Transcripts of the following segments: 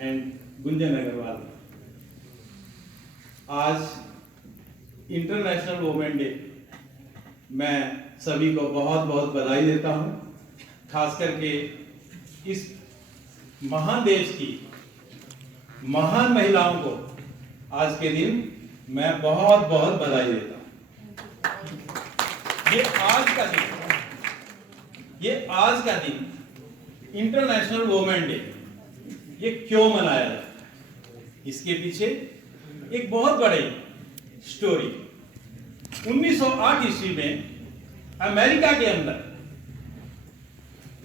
And Gunjan Agarwal. आज international women day, मैं सभी को बहुत बहुत बधाई देता हूं। खास करके इस महान देश की महान महिलाओं को आज के दिन मैं बहुत बहुत बधाई देता हूं। ये आज का दिन इंटरनेशनल वुमेन डे ये क्यों मनाया जाता है, इसके पीछे एक बहुत बड़ी स्टोरी। 1908 ईस्वी में अमेरिका के अंदर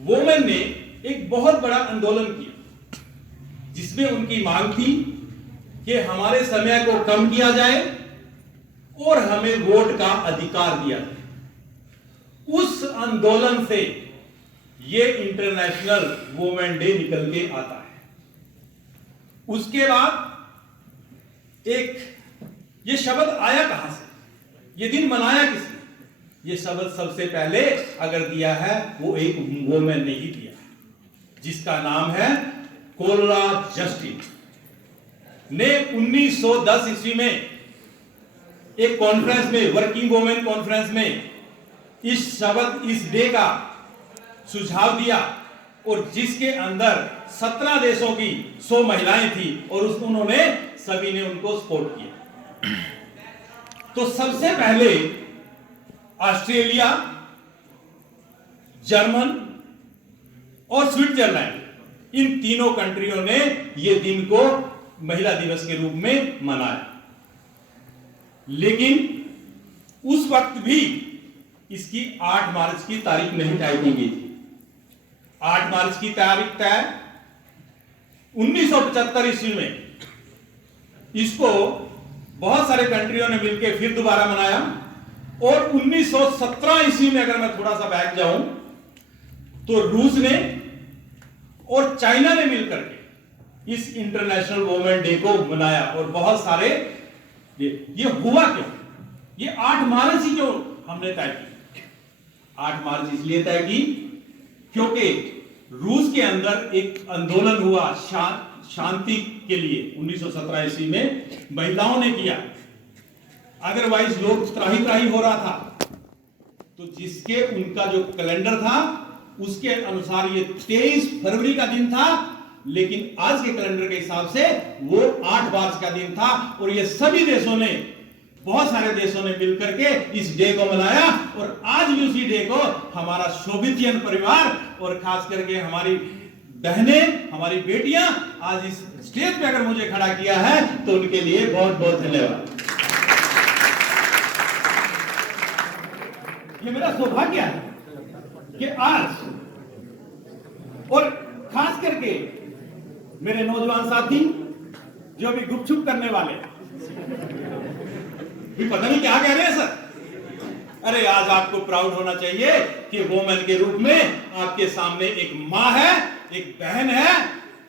वुमेन ने एक बहुत बड़ा आंदोलन किया, जिसमें उनकी मांग थी कि हमारे समय को कम किया जाए और हमें वोट का अधिकार दिया जाए। उस आंदोलन से ये इंटरनेशनल वुमेन डे निकल के आता है। उसके बाद ये शब्द आया कहां से, ये दिन मनाया किसने? ये शब्द सबसे पहले अगर दिया है वो एक वुमेन ने ही दिया है, जिसका नाम है कोलोरा जस्टिन ने 1910 ईस्वी में एक कॉन्फ्रेंस में, वर्किंग वुमेन कॉन्फ्रेंस में इस डे का सुझाव दिया, और जिसके अंदर 17 देशों की 100 महिलाएं थी और उन्होंने सभी ने उनको सपोर्ट किया। तो सबसे पहले ऑस्ट्रेलिया, जर्मन और स्विट्जरलैंड, इन तीनों कंट्रियों ने यह दिन को महिला दिवस के रूप में मनाया। लेकिन उस वक्त भी इसकी 8 मार्च की तारीख नहीं तय की गई थी। 8 मार्च की तारीख तय 1975 ईस्वी में इसको बहुत सारे कंट्रियों ने मिलकर फिर दोबारा मनाया, और 1917 ईस्वी में अगर मैं थोड़ा सा बैक जाऊं तो रूस ने और चाइना ने मिलकर के इस इंटरनेशनल वुमेन डे को मनाया। और बहुत सारे ये हुआ क्यों, ये 8 मार्च ही क्यों हमने तय की? 8 मार्च इसलिए तय की क्योंकि रूस के अंदर एक आंदोलन हुआ शांति के लिए 1917 ईस्वी में, महिलाओं ने किया। अदरवाइज लोग त्राही हो रहा था, तो जिसके उनका जो कैलेंडर था उसके अनुसार ये 23 फरवरी का दिन था, लेकिन आज के कैलेंडर के हिसाब से वो 8 मार्च का दिन था। और ये सभी देशों ने, बहुत सारे देशों ने मिलकर के इस डे को मनाया, और आज भी उसी डे को हमारा सोवियतियन परिवार और खास करके हमारी बहनें, हमारी बेटियां आज इस स्टेज पे अगर मुझे खड़ा किया है तो उनके लिए बहुत बहुत धन्यवाद। ये मेरा सौभाग्य है कि आज, और खास करके मेरे नौजवान साथी जो अभी गुपचुप करने वाले भी पता नहीं क्या कह रहे हैं सर। अरे आज आपको प्राउड होना चाहिए कि वुमेन के रूप में आपके सामने एक माँ है, एक बहन है,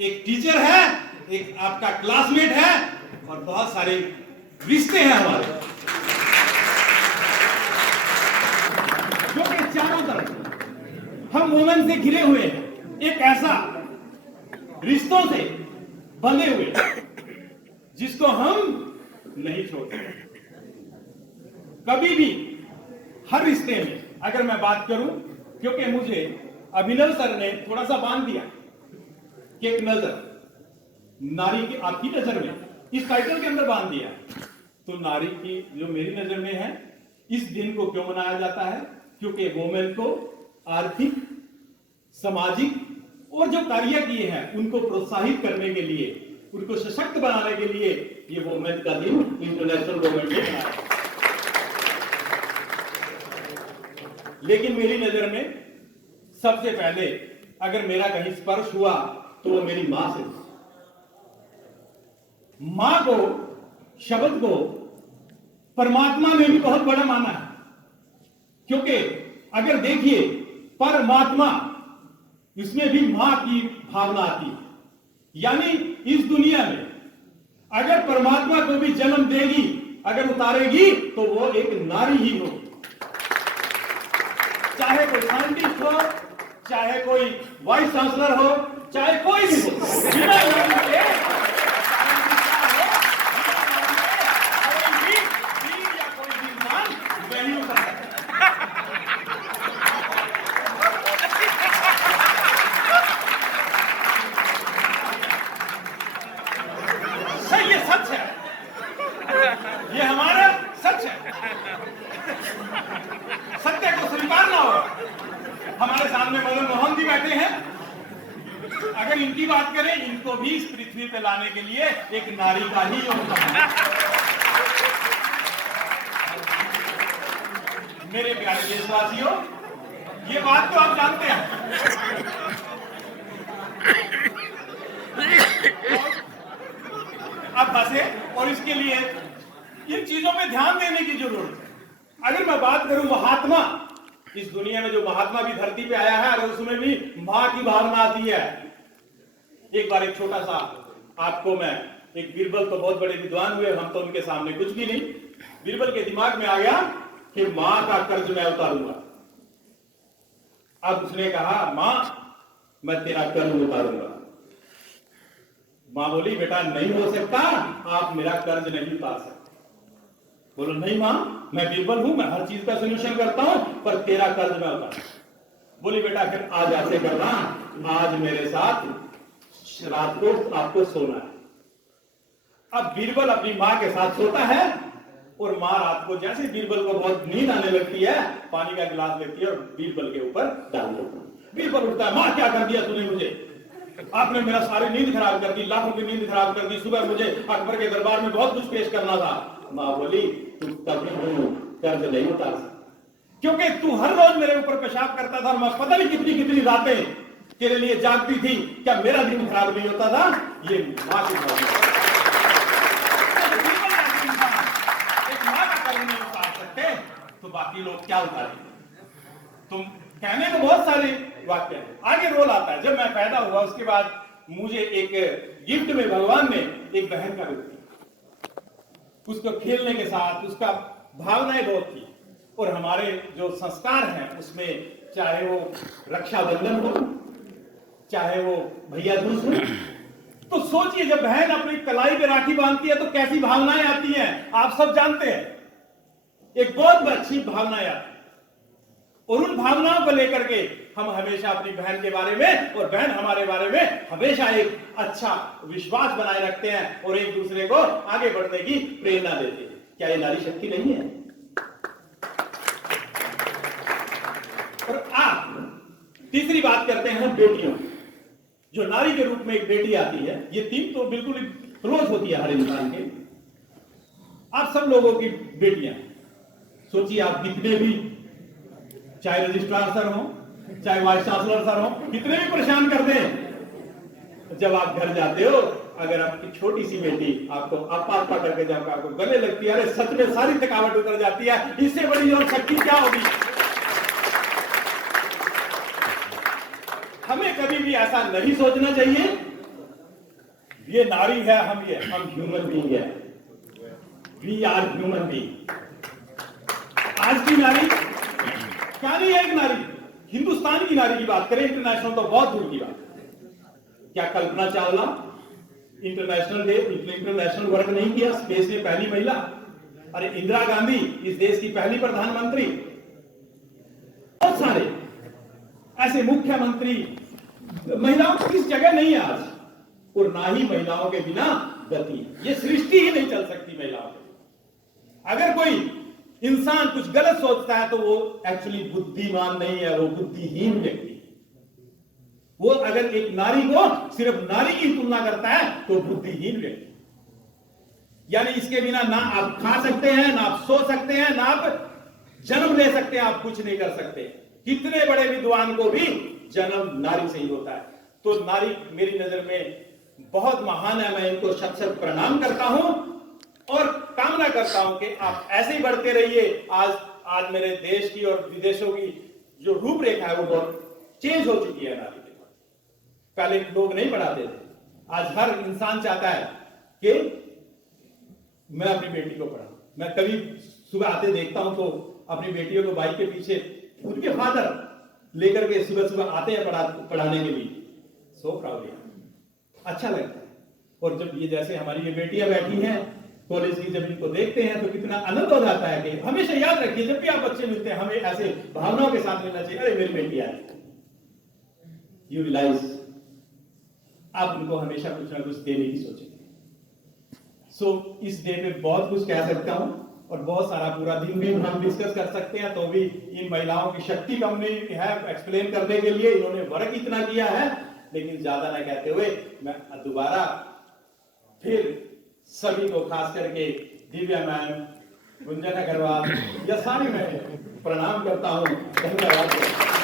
एक टीचर है, एक आपका क्लासमेट है, और बहुत सारे रिश्ते हैं हमारे, क्योंकि चारों तरफ हम वुमेन से घिरे हुए हैं, एक ऐसा रिश्तों से बंधे हुए जिसको हम नहीं छोड़ते। कभी भी हर रिश्ते में अगर मैं बात करूं, क्योंकि मुझे अभिनव सर ने थोड़ा सा बांध दिया कि एक नजर नारी की आपकी नजर में, इस टाइटल के अंदर बांध दिया, तो नारी की जो मेरी नजर में है, इस दिन को क्यों मनाया जाता है? क्योंकि वुमेन को आर्थिक, सामाजिक और जो कार्य किए हैं उनको प्रोत्साहित करने के लिए, उनको सशक्त बनाने के लिए ये वुमेन का दिन इंटरनेशनल वुमेन डे मनाया। लेकिन मेरी नजर में सबसे पहले अगर मेरा कहीं स्पर्श हुआ तो वो मेरी मां से। मां को, शब्द को परमात्मा ने भी बहुत बड़ा माना है, क्योंकि अगर देखिए परमात्मा, इसमें भी मां की भावना आती है। यानी इस दुनिया में अगर परमात्मा को भी जन्म देगी, अगर उतारेगी, तो वो एक नारी ही होगी। चाहे कोई साइंटिस्ट हो, चाहे कोई वाइस चांसलर हो, चाहे कोई भी हो, बिना नौकरी के या कोई भी इंसान नहीं हो सकता। सही, ये सच है, ये हमारा सच है। सत्य को स्वीकारना होगा। हमारे सामने मदन मोहन जी बैठे हैं। अगर इनकी बात करें, इनको भी इस पृथ्वी पे लाने के लिए एक नारी का ही योगदान है। मेरे प्यारे देशवासियों, ये बात तो आप जानते हैं। अब बसे, और इसके लिए इन चीजों पे ध्यान देने की जरूरत है। अगर मैं बात करूं महात्मा, इस दुनिया में जो महात्मा भी धरती पे आया है, और उसमें भी मां की भावना आती है। एक बार एक छोटा सा आपको मैं, एक बीरबल तो बहुत बड़े विद्वान हुए, हम तो उनके सामने कुछ भी नहीं। बीरबल के दिमाग में आ गया कि मां का कर्ज मैं उतारूंगा। अब उसने कहा, मां मैं तेरा कर्ज उतारूंगा। मां बोली, बेटा नहीं हो सकता, आप मेरा कर्ज नहीं उतार सकते। बोलो, नहीं मां, मैं बीरबल हूं, मैं हर चीज का सोल्यूशन करता हूं, पर तेरा कर्ज मैं उतार। बोली, बेटा फिर आज ऐसे करना, आज मेरे साथ रात को आपको सोना है। अब बीरबल अपनी मां के साथ सोता है, और मां रात को जैसे बीरबल को बहुत नींद आने लगती है, पानी का गिलास लेती है और बीरबल के ऊपर डाल देती है। बीरबल उठता है, मां क्या कर दिया तूने मुझे, आपने मेरा सारी नींद खराब कर दी, लाखों की नींद खराब कर दी, सुबह मुझे अकबर के दरबार में बहुत कुछ पेश करना था। मां बोली, तू कभी कर्ज नहीं उतार सकता, क्योंकि तू हर रोज मेरे ऊपर पेशाब करता था, और मैं पता नहीं कितनी कितनी रातें तेरे लिए जागती थी, क्या मेरा दिन खराब नहीं होता था? ये मां की भावना। एक मां का कर्ज नहीं उतार सकते, तो बाकी लोग क्या उतारेंगे? तुम कहने को बहुत सारे वाक्य हैं। आगे रोल आता है, जब मैं पैदा हुआ उसके बाद मुझे एक गिफ्ट में भगवान ने एक बहन का रूप दिया। उसको खेलने के साथ उसका भावनाएं बहुत थी, और हमारे जो संस्कार हैं उसमें, चाहे वो रक्षाबंधन हो, चाहे वो भैया दूज हो, तो सोचिए जब बहन अपनी कलाई पे राखी बांधती है तो कैसी भावनाएं आती हैं, आप सब जानते हैं। एक बहुत अच्छी भावनाएं आती है, और उन भावनाओं को लेकर के हम हमेशा अपनी बहन के बारे में, और बहन हमारे बारे में हमेशा एक अच्छा विश्वास बनाए रखते हैं, और एक दूसरे को आगे बढ़ने की प्रेरणा देते हैं। क्या ये नारी शक्ति नहीं है? और आप तीसरी बात करते हैं बेटियों, जो नारी के रूप में एक बेटी आती है। ये तीन तो बिल्कुल क्लोज होती है हर इंसान के। आप सब लोगों की बेटियां, सोचिए आप कितने भी, चाहे रजिस्ट्रार सर हो, चाहे वाइस चांसलर सर हो, कितने भी परेशान कर दें, जब आप घर जाते हो, अगर आपकी छोटी सी बेटी आपको आपा करके जब आपको गले लगती है, अरे सच में सारी थकावट उतर जाती है। इससे बड़ी और शक्ति क्या होगी? हमें कभी भी ऐसा नहीं सोचना चाहिए ये नारी है, हम ह्यूमन बीइंग है, वी आर ह्यूमन बीइंग। आज की नारी क्या नहीं है? एक नारी, हिंदुस्तान की नारी की बात करें, इंटरनेशनल तो बहुत दूर की बात। क्या कल्पना चावला इंटरनेशनल वर्क नहीं किया, स्पेस में पहली महिला? अरे इंदिरा गांधी इस देश की पहली प्रधानमंत्री। बहुत सारे ऐसे मुख्यमंत्री, महिलाओं की किस जगह नहीं है आज, और ना ही महिलाओं के बिना गति, ये सृष्टि ही नहीं चल सकती महिलाओं के। अगर कोई इंसान कुछ गलत सोचता है तो वो एक्चुअली बुद्धिमान नहीं है, वो बुद्धिहीन व्यक्ति। वो अगर एक नारी को सिर्फ नारी की तुलना करता है तो बुद्धिहीन व्यक्ति। यानी इसके बिना ना आप खा सकते हैं, ना आप सो सकते हैं, ना आप जन्म ले सकते हैं, आप कुछ नहीं कर सकते। कितने बड़े विद्वान को भी जन्म नारी से ही होता है। तो नारी मेरी नजर में बहुत महान है, मैं इनको शत शत प्रणाम करता हूं, और कामना करता हूं कि आप ऐसे ही बढ़ते रहिए। आज मेरे देश की और विदेशों की जो रूपरेखा है वो बहुत चेंज हो चुकी है नारी के बाद। पहले लोग नहीं पढ़ाते थे, आज हर इंसान चाहता है कि मैं अपनी बेटी को पढ़ाऊं। मैं कभी सुबह आते देखता हूं तो अपनी बेटियों को बाइक के पीछे उनके फादर लेकर के सुबह सुबह आते हैं पढ़ाने के लिए। सो प्राउड, अच्छा लगता है। और जब ये जैसे हमारी ये बेटियां बैठी हैं कॉलेज की, जब इनको देखते हैं तो कितना आनंद हो जाता है। कि हमेशा याद रखिए जब भी आप बच्चे मिलते हैं हमें ऐसे भावनाओं के साथ मिलना चाहिए, अरे मेरी बेटी आई। यू रियलाइज आप उनको हमेशा कुछ ना कुछ देने की सोचेंगे। सो इस डे पे बहुत कुछ कह सकता हूं और बहुत सारा पूरा दिन भी हम डिस्कस कर सकते हैं, तो भी इन महिलाओं की शक्ति कम नहीं है एक्सप्लेन करने के लिए। इन्होंने वर्क इतना किया है, लेकिन ज्यादा ना कहते हुए मैं दोबारा फिर सभी को, खास करके दिव्या मैम, गुंजन अग्रवाल या सारी मैं प्रणाम करता हूं। धन्यवाद।